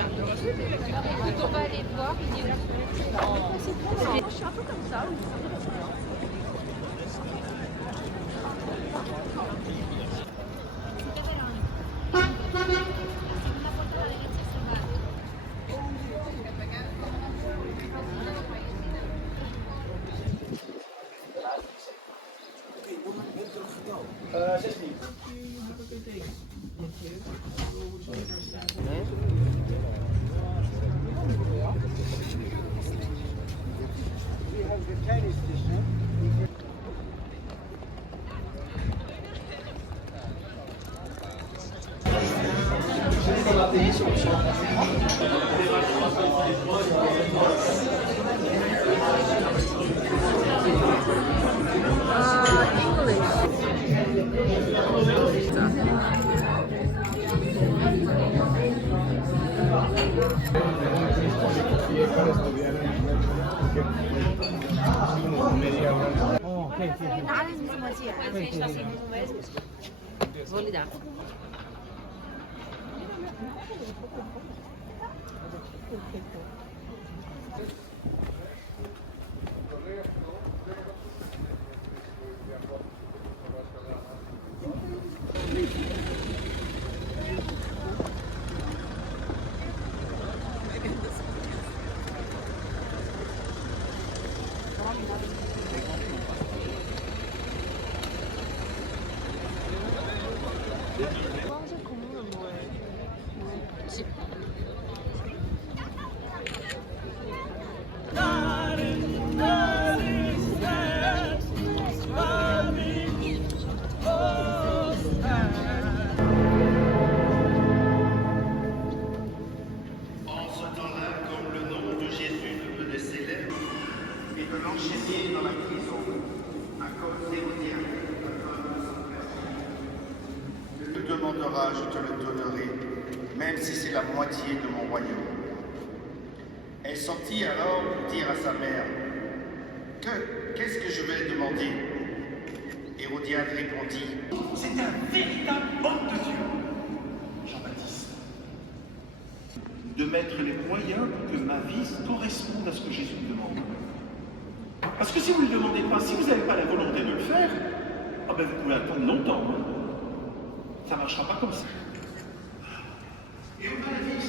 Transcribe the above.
On va aller voir. Moi, je suis un peu comme ça. 주황색 고무는 뭐예요? 집. En ce temps-là, comme le nom de Jésus devenait célèbre, et de l'enchaîner dans la prison, à cause d'Hérodien, tu demanderas, je te le donnerai, même si c'est la moitié de mon royaume. Elle sortit alors pour dire à sa mère, qu'est-ce que je vais demander? Hérodiade répondit, c'est un véritable homme de Dieu, Jean-Baptiste, de mettre les moyens pour que ma vie corresponde à ce que Jésus me demande. Parce que si vous ne le demandez pas, si vous n'avez pas la volonté de le faire, ah ben vous pouvez attendre longtemps. Ça ne marchera pas comme ça. Et on a la vie,